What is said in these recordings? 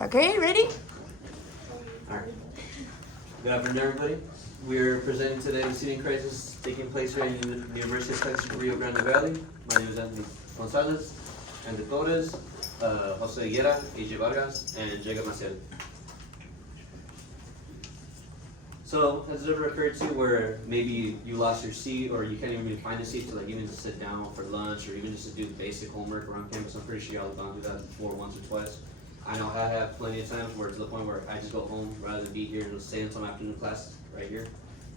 Okay, ready? Alright. Good afternoon, everybody. We're presenting today the seating crisis taking place here at the University of Texas Rio Grande Valley. My name is Anthony Gonzalez, and the coders, Jose Higuera, AJ Vargas, and Jacob Maciel. So, has it ever occurred to you where maybe you lost your seat or you can't even really find a seat to like even just sit down for lunch or even just to do basic homework around campus? I'm pretty sure y'all have gone through that before once or twice. I know I have plenty of times where it's to the point where I just go home rather than be here and stay until afternoon class right here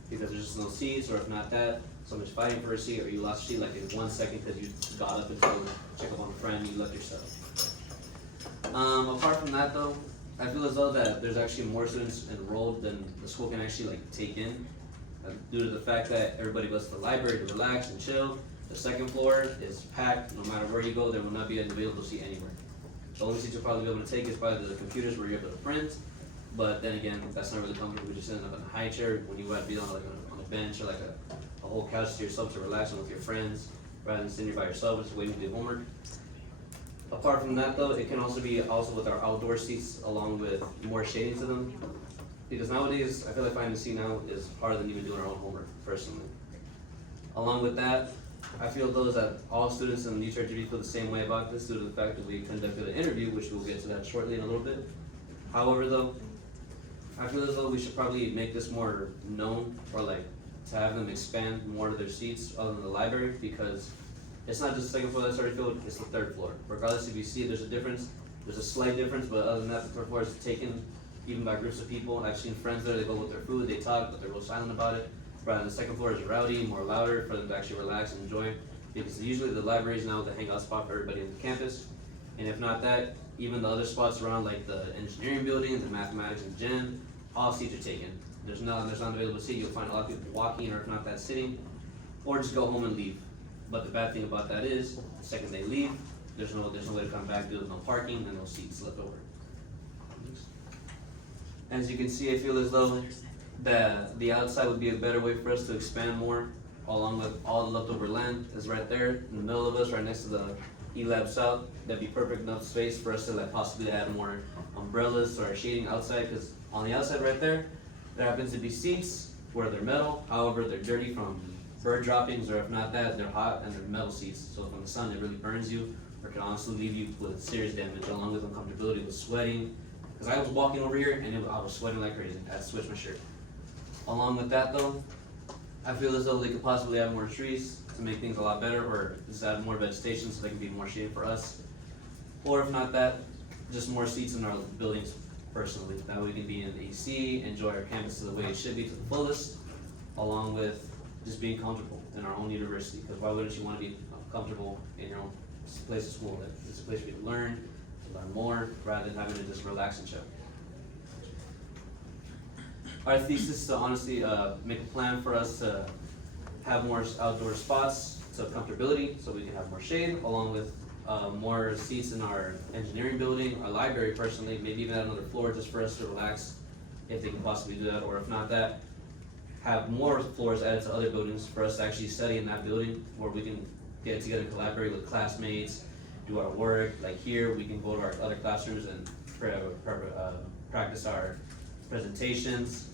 because there's just no seats, or if not that, somebody's fighting for a seat, or you lost your seat like in 1 second because you got up and go check up on a friend and you left yourself. Apart from that though, I feel as though that there's actually more students enrolled than the school can actually like take in, due to the fact that everybody goes to the library to relax and chill. The second floor is packed. No matter where you go, there will not be an available seat anywhere. The only seat you'll probably be able to take is probably the computers where you're able to print, but then again, that's not really comfortable. We just end up in a high chair when you would be on like on a bench or like a whole couch to yourself to relax with your friends, rather than sitting here by yourself just waiting to do homework. Apart from that though, it can also be with our outdoor seats along with more shading to them. Because nowadays, I feel like finding a seat now is harder than even doing our own homework, personally. Along with that, I feel those that all students in the UTRGV feel the same way about this due to the fact that we conducted an interview, which we'll get to that shortly in a little bit. However though, I feel as though we should probably make this more known, or like to have them expand more of their seats other than the library, because it's not just the second floor that's already filled, it's the third floor. Regardless if you see it, there's a difference, there's a slight difference, but other than that, the third floor is taken even by groups of people. I've seen friends there, they go with their food, they talk, but they're real silent about it. Rather than the second floor is rowdy, more louder for them to actually relax and enjoy. Because usually the library is now the hangout spot for everybody on the campus. And if not that, even the other spots around like the engineering building, the mathematics and gym, all seats are taken. There's not available seat. You'll find a lot of people walking, or if not that, sitting, or just go home and leave. But the bad thing about that is, the second they leave, there's no way to come back. There's no parking and no seats left over. As you can see, I feel as though the outside would be a better way for us to expand more, along with all the leftover land is right there in the middle of us, right next to the E-Lab South. That'd be perfect enough space for us to like possibly add more umbrellas or shading outside, because on the outside right there happens to be seats where they're metal, however they're dirty from bird droppings, or if not that, they're hot and they're metal seats. So from the sun it really burns you, or can honestly leave you with serious damage, along with uncomfortability with sweating. Because I was walking over here and I was sweating like crazy. I had to switch my shirt. Along with that though, I feel as though they could possibly add more trees to make things a lot better, or just add more vegetation so they can be more shaded for us. Or if not that, just more seats in our buildings personally. That way we can be in the AC, enjoy our campus to the way it should be to the fullest, along with just being comfortable in our own university. Because why wouldn't you want to be comfortable in your own place of school? It's a place for you to learn more, rather than having to just relax and chill. Our thesis is to honestly make a plan for us to have more outdoor spots to comfortability, so we can have more shade, along with more seats in our engineering building, our library personally, maybe even add another floor just for us to relax if they can possibly do that, or if not that, have more floors added to other buildings for us to actually study in that building, where we can get together and collaborate with classmates, do our work. Like here, we can go to our other classrooms and practice our presentations.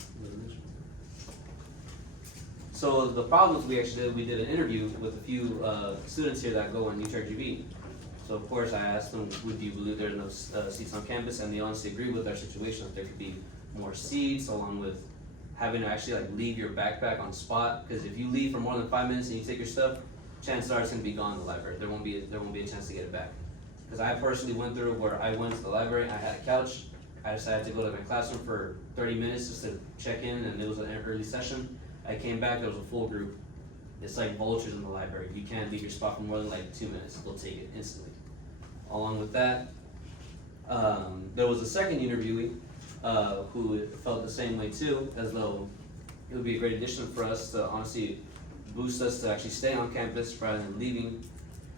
So the problems we actually did, we did an interview with a few students here that go on UTRGV. So of course I asked them, would you believe there are no seats on campus? And they honestly agree with our situation, that there could be more seats, along with having to actually like leave your backpack on spot. Because if you leave for more than 5 minutes and you take your stuff, chances are it's gonna be gone in the library. There won't be a chance to get it back. Because I personally went through where I went to the library, I had a couch, I decided to go to my classroom for 30 minutes just to check in, and it was an early session. I came back, there was a full group. It's like vultures in the library. You can't leave your spot for more than like 2 minutes. They'll take it instantly. Along with that, there was a second interviewee who felt the same way too, as though it would be a great addition for us to honestly boost us to actually stay on campus rather than leaving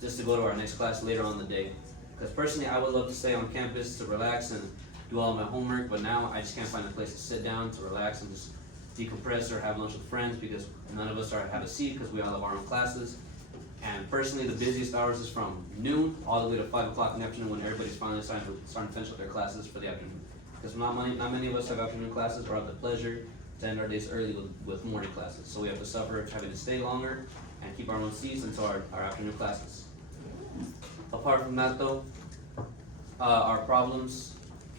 just to go to our next class later on in the day. Because personally, I would love to stay on campus to relax and do all my homework, but now I just can't find a place to sit down to relax and just decompress or have lunch with friends, because none of us have a seat because we all have our own classes. And personally, the busiest hours is from noon all the way to 5 o'clock in the afternoon when everybody's finally starting to finish up their classes for the afternoon. Because not many of us have afternoon classes or have the pleasure to end our days early with morning classes. So we have to suffer having to stay longer and keep our own seats until our afternoon classes. Apart from that though, our problems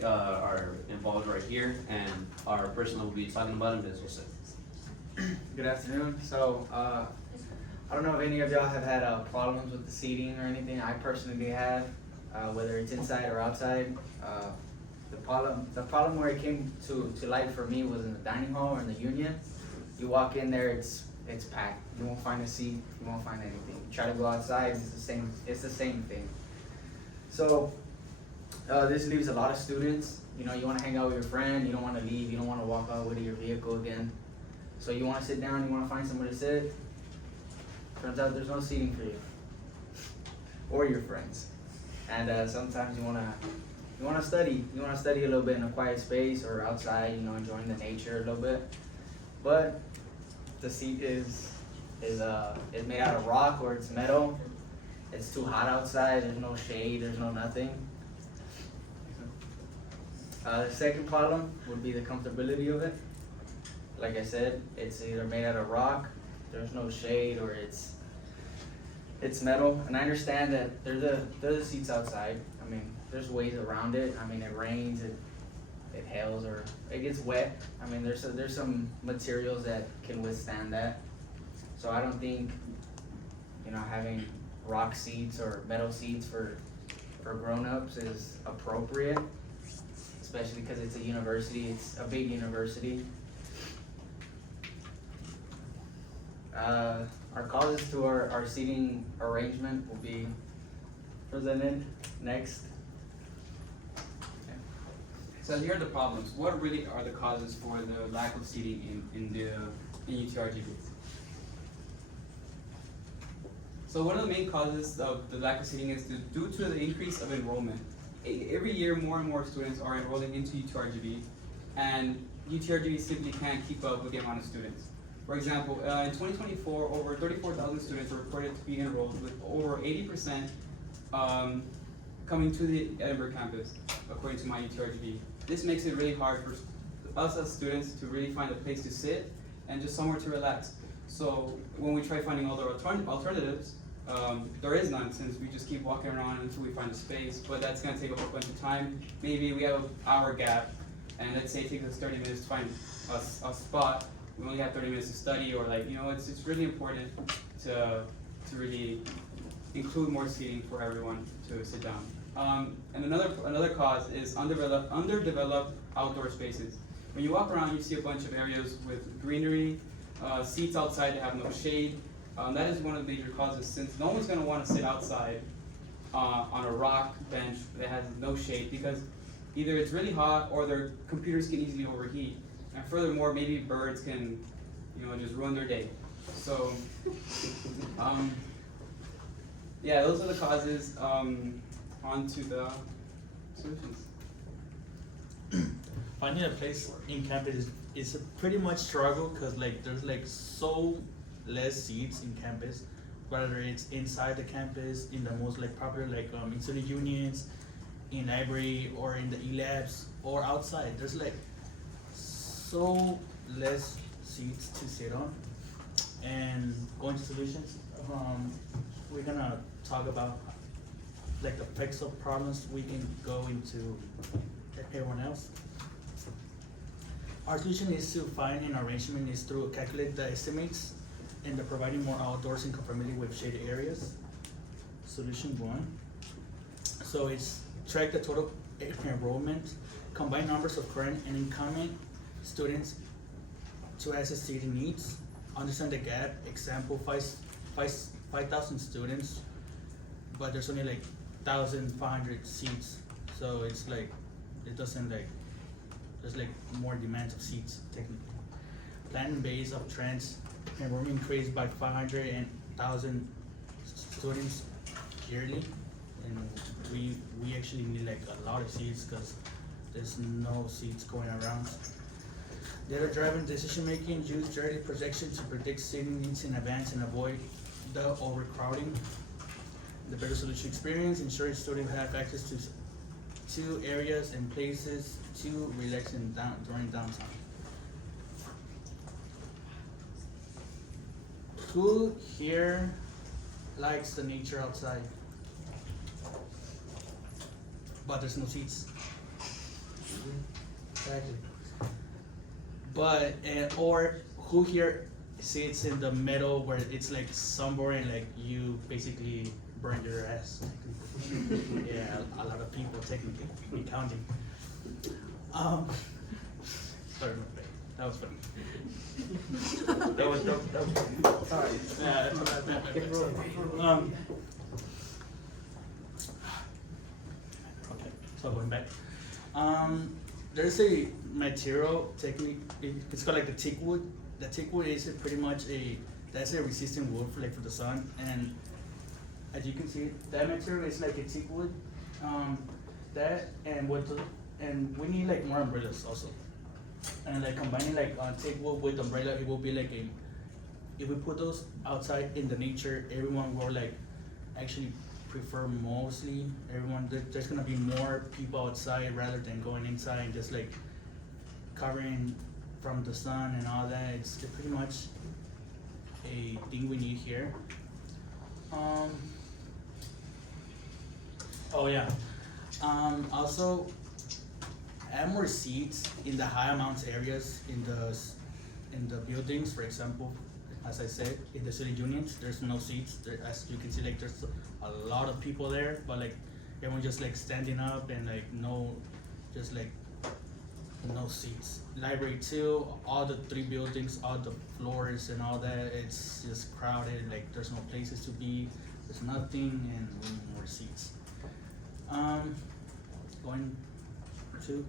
are involved right here, and our person that will be talking about them is Jose. Good afternoon. So, I don't know if any of y'all have had problems with the seating or anything. I personally have, whether it's inside or outside. The problem where it came to light for me was in the dining hall or in the Union. You walk in there, it's packed. You won't find a seat. You won't find anything. You try to go outside, it's the same thing. So, this leaves a lot of students. You know, you want to hang out with your friend. You don't want to leave. You don't want to walk out with your vehicle again. So you want to sit down. You want to find somewhere to sit. Turns out there's no seating for you or your friends. And sometimes you wanna study. You wanna study a little bit in a quiet space or outside. You know, enjoying the nature a little bit. But the seat is made out of rock or it's metal. It's too hot outside. There's no shade. There's no nothing. The second problem would be the comfortability of it. Like I said, it's either made out of rock, there's no shade, or it's metal. And I understand that there's the seats outside. I mean, there's ways around it. I mean, it rains, it hails, or it gets wet. I mean, there's some materials that can withstand that. So I don't think, you know, having rock seats or metal seats for grown-ups is appropriate, especially because it's a university. It's a big university. Our causes to our seating arrangement will be presented next. So here are the problems. What really are the causes for the lack of seating in UTRGV? So one of the main causes of the lack of seating is due to the increase of enrollment. Every year, more and more students are enrolling into UTRGV, and UTRGV simply can't keep up with the amount of students. For example, in 2024, over 34,000 students were reported to be enrolled, with over 80% coming to the Edinburgh campus, according to my UTRGV. This makes it really hard for us as students to really find a place to sit and just somewhere to relax. So when we try finding other alternatives, there is none, since we just keep walking around until we find a space, but that's gonna take up a bunch of time. Maybe we have an hour gap, and let's say it takes us 30 minutes to find a spot. We only have 30 minutes to study, or like, you know, it's really important to really include more seating for everyone to sit down. And another cause is underdeveloped outdoor spaces. When you walk around, you see a bunch of areas with greenery, seats outside that have no shade. That is one of the major causes, since no one's gonna wanna sit outside on a rock bench that has no shade, because either it's really hot or their computers can easily overheat. And furthermore, maybe birds can, you know, just ruin their day. So, yeah, those are the causes. On to the solutions. Finding a place in campus is a pretty much struggle, because like there's like so less seats in campus, whether it's inside the campus, in the most like popular like in student unions, in library, or in the e-labs, or outside. There's like so less seats to sit on. And going to solutions, we're gonna talk about like the effects of problems. We can go into everyone else. Our solution is to find an arrangement is through calculate the estimates and the providing more outdoors in conformity with shaded areas. Solution one. So it's track the total enrollment, combine numbers of current and incoming students to assess seating needs, understand the gap. Example, 5,000 students, but there's only like 1,500 seats. So it's like, it doesn't like, there's like more demand of seats technically. Planning base of trends, enrollment increased by 500,000 students yearly, and we actually need like a lot of seats because there's no seats going around. Data-driven decision making, use yearly projection to predict seating needs in advance and avoid the overcrowding. The better solution experience, ensure students have access to areas and places to relax during downtime. Who here likes the nature outside? But there's no seats. Exactly. But or who here sits in the middle where it's like somewhere and like you basically burn your ass? Yeah, a lot of people technically, me counting. Sorry, that was funny. That was funny. Sorry. Yeah, okay, so going back. There's a material technique, it's called like the teak wood. The teak wood is pretty much that's a resistant wood for the sun, and as you can see, that material is like a teak wood. That and we need like more umbrellas also. And like combining like teak wood with umbrella, it will be like if we put those outside in the nature, everyone will like actually prefer mostly everyone. There's gonna be more people outside rather than going inside and just like covering from the sun and all that. It's pretty much a thing we need here. Oh yeah. Also, add more seats in the high amounts areas in the buildings. For example, as I said, in the student unions, there's no seats. As you can see, like there's a lot of people there, but like everyone just like standing up and like no seats. Library too, all the 3 buildings, all the floors and all that, it's just crowded. Like there's no places to be. There's nothing, and we need more seats. Going to.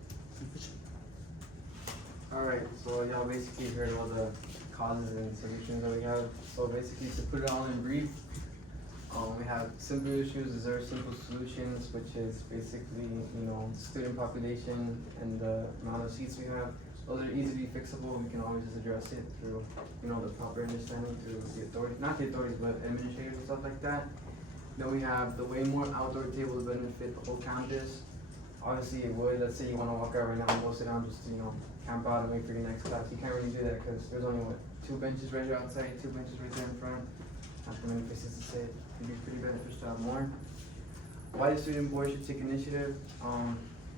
Alright, so y'all basically heard all the causes and solutions that we have. So basically, to put it all in brief, we have simple issues, deserve simple solutions, which is basically, student population and the amount of seats we have. Those are easily fixable. We can always just address it through, the proper understanding through the authorities, not the authorities, but administrators and stuff like that. Then we have the way more outdoor tables benefit the whole campus. Obviously it would, let's say you wanna walk out right now and go sit down just to, camp out and wait for your next class. You can't really do that because there's only, 2 benches right here outside, 2 benches right there in front. Not too many places to sit. It'd be pretty beneficial to have more. Why the student board should take initiative?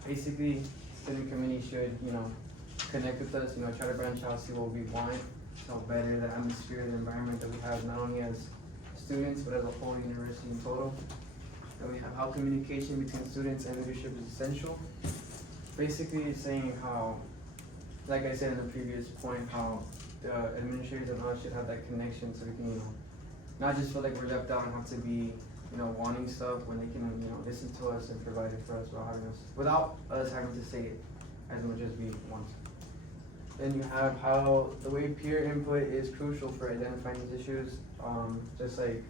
Basically, student committee should, connect with us, try to branch out, see what we want, so better the atmosphere, the environment that we have, not only as students, but as a whole university in total. Then we have how communication between students and leadership is essential. Basically, it's saying how, like I said in the previous point, how the administrators and us should have that connection so we can, not just feel like we're left out and have to be, wanting stuff when they can, listen to us and provide it for us without us having to say it as much as we want. Then you have how the way peer input is crucial for identifying these issues. Just like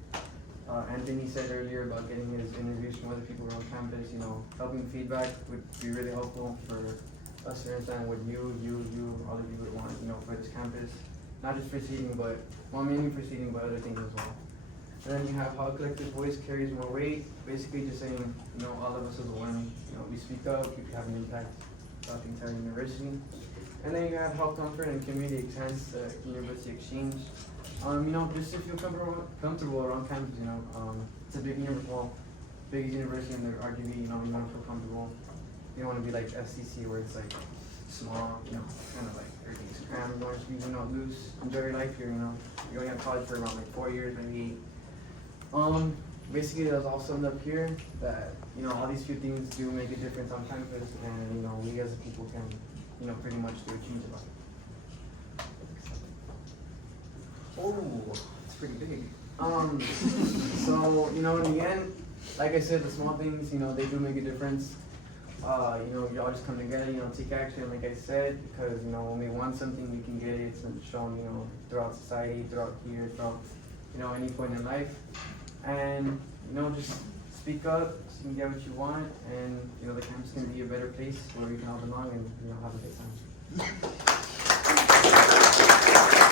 Anthony said earlier about getting his interviews from other people around campus, helping feedback would be really helpful for us to understand what you, all of you would want, for this campus. Not just for seating, but, mainly for seating, but other things as well. And then you have how collective voice carries more weight, basically just saying, all of us as one, we speak up, we have an impact throughout the entire university. And then you have how comfort and community extends the university exchange. Just to feel comfortable around campus, it's a big university in the UTRGV, you want to feel comfortable. You don't want to be like FCC where it's like small, kind of like everything's crammed. You want to be, loose, enjoy your life here, You only have college for around like 4 years, maybe 8. Basically there's also summed up here that, all these few things do make a difference on campus, and, we as a people can, pretty much do a change about it. Oh, it's pretty big. So, in the end, like I said, the small things, they do make a difference. Y'all just come together, take action, like I said, because, when we want something, we can get it. It's been shown, throughout society, throughout here, throughout, any point in life. And, just speak up, so you can get what you want, and, the campus can be a better place where we can all belong and, have a good time.